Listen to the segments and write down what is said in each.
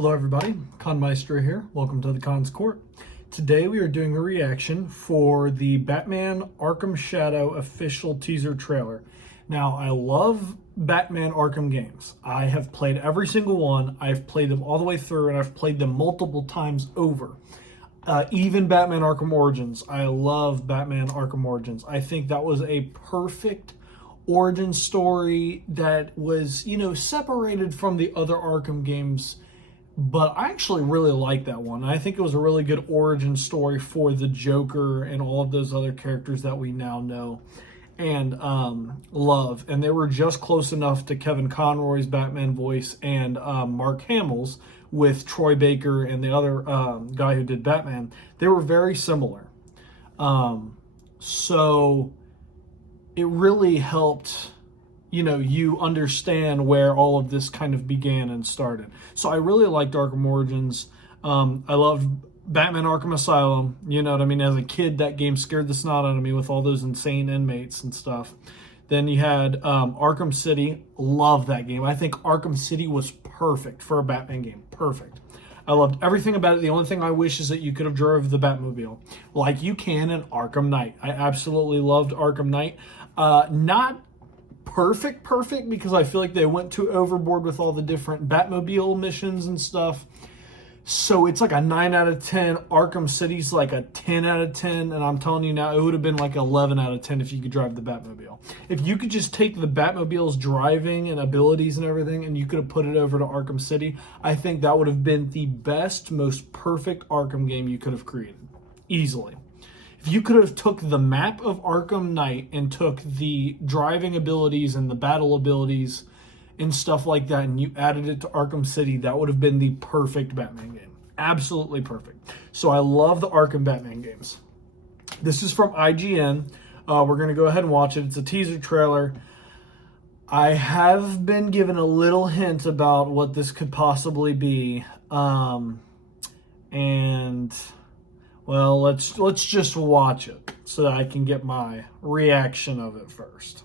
Hello everybody, Maestro here. Welcome to the Con's Court. Today we are doing a reaction for the Batman Arkham Shadow official teaser trailer. Now, I love Batman Arkham games. I have played every single one. I've played them all the way through, and I've played them multiple times over. Even Batman Arkham Origins. I love Batman Arkham Origins. I think that was a perfect origin story that was, separated from the other Arkham games. But I actually really like that one. I think it was a really good origin story for the Joker and all of those other characters that we now know and love. And they were just close enough to Kevin Conroy's Batman voice and Mark Hamill's with Troy Baker and the other guy who did Batman. They were very similar. So it really helped you understand where all of this kind of began and started. So I really liked Arkham Origins. I loved Batman Arkham Asylum. You know what I mean? As a kid, that game scared the snot out of me with all those insane inmates and stuff. Then you had Arkham City. Love that game. I think Arkham City was perfect for a Batman game. Perfect. I loved everything about it. The only thing I wish is that you could have drove the Batmobile like you can in Arkham Knight. I absolutely loved Arkham Knight. Not perfect because I feel like they went too overboard with all the different Batmobile missions and stuff. So it's like a 9 out of 10. Arkham City's like a 10 out of 10. And I'm telling you now, it would have been like 11 out of 10 if you could drive the Batmobile. If you could just take the Batmobile's driving and abilities and everything and you could have put it over to Arkham City, I think that would have been the best, most perfect Arkham game you could have created. Easily. If you could have took the map of Arkham Knight and took the driving abilities and the battle abilities and stuff like that and you added it to Arkham City, that would have been the perfect Batman game. Absolutely perfect. So I love the Arkham Batman games. This is from IGN. We're going to go ahead and watch it. It's a teaser trailer. I have been given a little hint about what this could possibly be. Well, let's just watch it so that I can get my reaction of it first.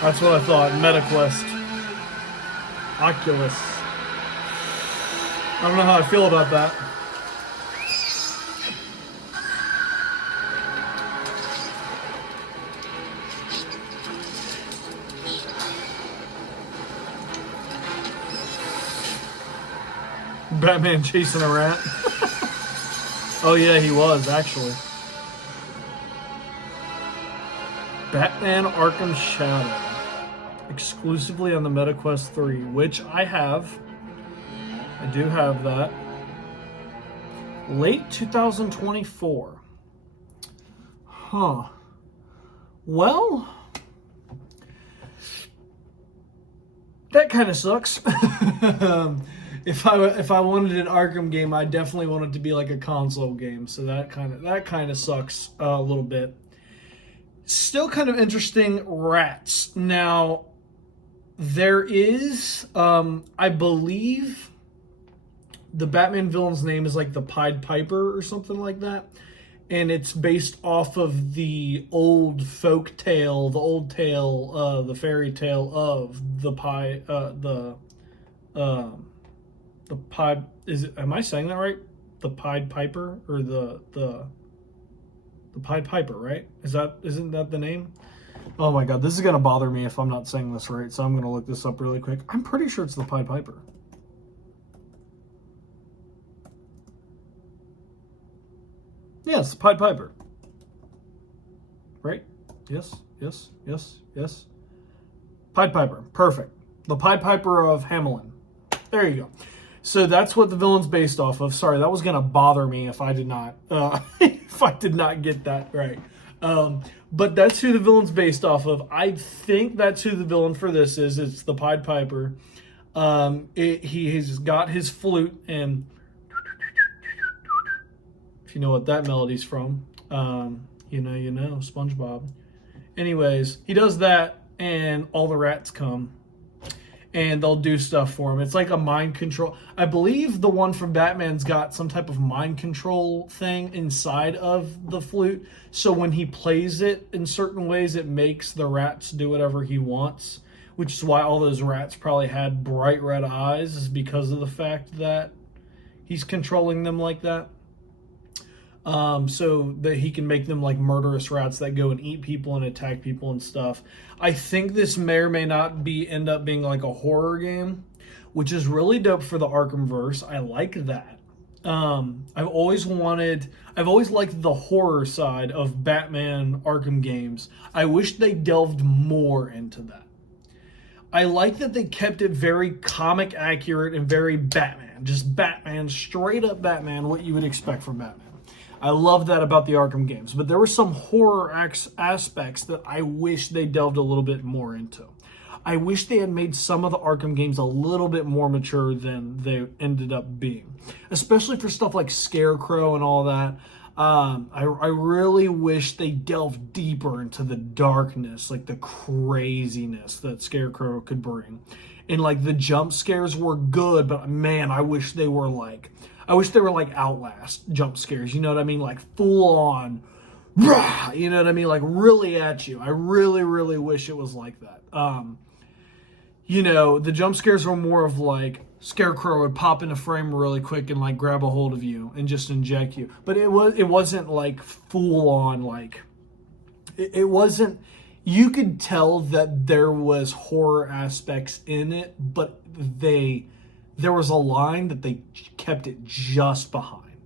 That's what I thought. MetaQuest. Oculus. I don't know how I feel about that. Batman chasing a rat. Oh yeah, he was actually. Batman Arkham Shadow. Exclusively on the MetaQuest 3, which I have. I do have that. Late 2024. Huh. Well, that kind of sucks. If I wanted an Arkham game, I definitely want it to be like a console game. So that kind of sucks a little bit. Still kind of interesting. Rats. Now, there is, I believe, the Batman villain's name is like the Pied Piper or something like that, and it's based off of the old folk tale, the fairy tale of the Pied. The Pied, am I saying that right? The Pied Piper, or the Pied Piper, right? Isn't that the name? Oh my god, this is gonna bother me if I'm not saying this right, so I'm gonna look this up really quick. I'm pretty sure it's the Pied Piper. Yeah, it's the Pied Piper. Right? Yes. Pied Piper. Perfect. The Pied Piper of Hamelin. There you go. So that's what the villain's based off of. Sorry, that was gonna bother me if I did not get that right. But that's who the villain's based off of. I think that's who the villain for this is. It's the Pied Piper. He has got his flute, and if you know what that melody's from, you know, SpongeBob. Anyways, he does that, and all the rats come. and they'll do stuff for him. It's like a mind control. I believe the one from Batman's got some type of mind control thing inside of the flute. So when he plays it in certain ways, it makes the rats do whatever he wants, which is why all those rats probably had bright red eyes, is because of the fact that he's controlling them like that. So that he can make them like murderous rats that go and eat people and attack people and stuff. I think this may or may not end up being like a horror game, which is really dope for the Arkhamverse. I like that. I've always liked the horror side of Batman Arkham games. I wish they delved more into that. I like that they kept it very comic accurate and very Batman. Just Batman, straight up Batman, what you would expect from Batman. I love that about the Arkham games, but there were some horror aspects that I wish they delved a little bit more into. I wish they had made some of the Arkham games a little bit more mature than they ended up being, especially for stuff like Scarecrow and all that. I really wish they delved deeper into the darkness, like the craziness that Scarecrow could bring. And like the jump scares were good, but man, I wish they were like Outlast jump scares, you know what I mean? Like full on, rah, you know what I mean? Like really at you. I really, really wish it was like that. You know, the jump scares were more of like Scarecrow would pop into frame really quick and like grab a hold of you and just inject you. But it wasn't like full on, like it wasn't, you could tell that there was horror aspects in it, but there was a line that they kept it just behind.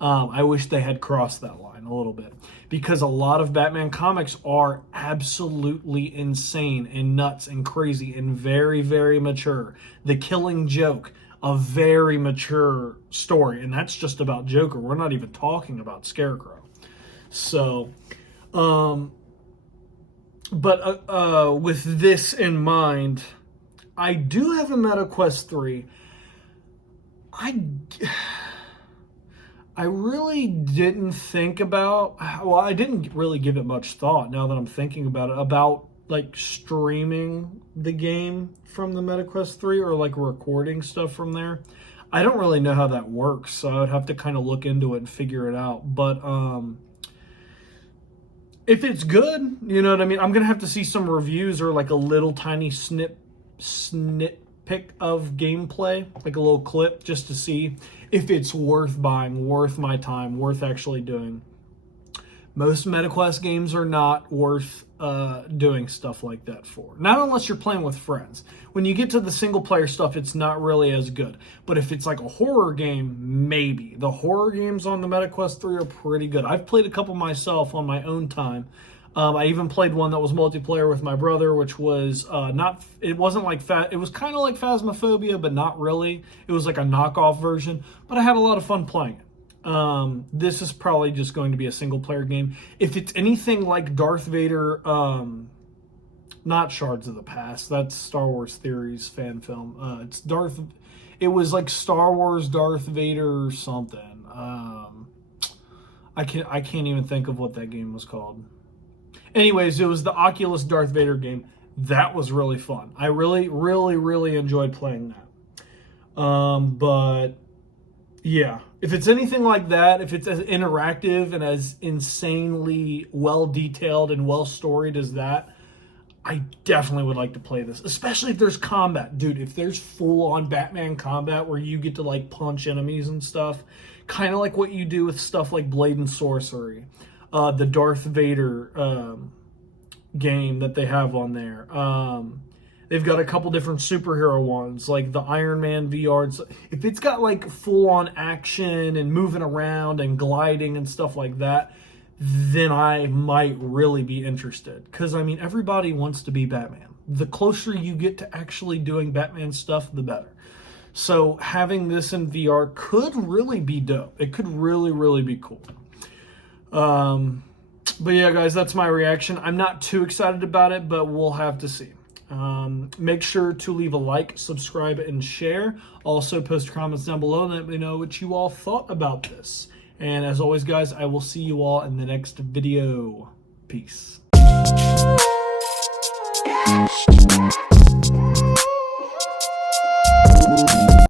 I wish they had crossed that line a little bit, because a lot of Batman comics are absolutely insane and nuts and crazy and very, very mature. The Killing Joke, a very mature story, and that's just about Joker. We're not even talking about Scarecrow. So, with this in mind, I do have a MetaQuest 3. I really didn't think about, well, I didn't really give it much thought now that I'm thinking about it, about like streaming the game from the MetaQuest 3 or like recording stuff from there. I don't really know how that works, so I would have to kind of look into it and figure it out. But if it's good, you know what I mean? I'm going to have to see some reviews or like a little tiny snippet of gameplay, like a little clip, just to see if it's worth buying, worth my time, worth actually doing. Most MetaQuest games are not worth doing stuff like that for. Not unless you're playing with friends. When you get to the single player stuff, it's not really as good. But if it's like a horror game, maybe. The horror games on the MetaQuest 3 are pretty good. I've played a couple myself on my own time. I even played one that was multiplayer with my brother, which was it wasn't like, it was kind of like Phasmophobia, but not really. It was like a knockoff version, but I had a lot of fun playing it. This is probably just going to be a single player game. If it's anything like Darth Vader, not Shards of the Past, that's Star Wars Theories fan film. It was like Star Wars Darth Vader or something. I can't even think of what that game was called. Anyways, it was the Oculus Darth Vader game. That was really fun. I really, really, really enjoyed playing that. But yeah, if it's anything like that, if it's as interactive and as insanely well detailed and well storied as that, I definitely would like to play this, especially if there's combat. Dude, if there's full on Batman combat where you get to like punch enemies and stuff, kind of like what you do with stuff like Blade and Sorcery. The Darth Vader game that they have on there. They've got a couple different superhero ones, like the Iron Man VR. If it's got like full-on action and moving around and gliding and stuff like that, then I might really be interested. Because, I mean, everybody wants to be Batman. The closer you get to actually doing Batman stuff, the better. So having this in VR could really be dope. It could really, really be cool. But yeah, guys, that's my reaction. I'm not too excited about it, but we'll have to see. Make sure to leave a like, subscribe, and share. Also, post your comments down below and let me know what you all thought about this. And as always, guys, I will see you all in the next video. Peace.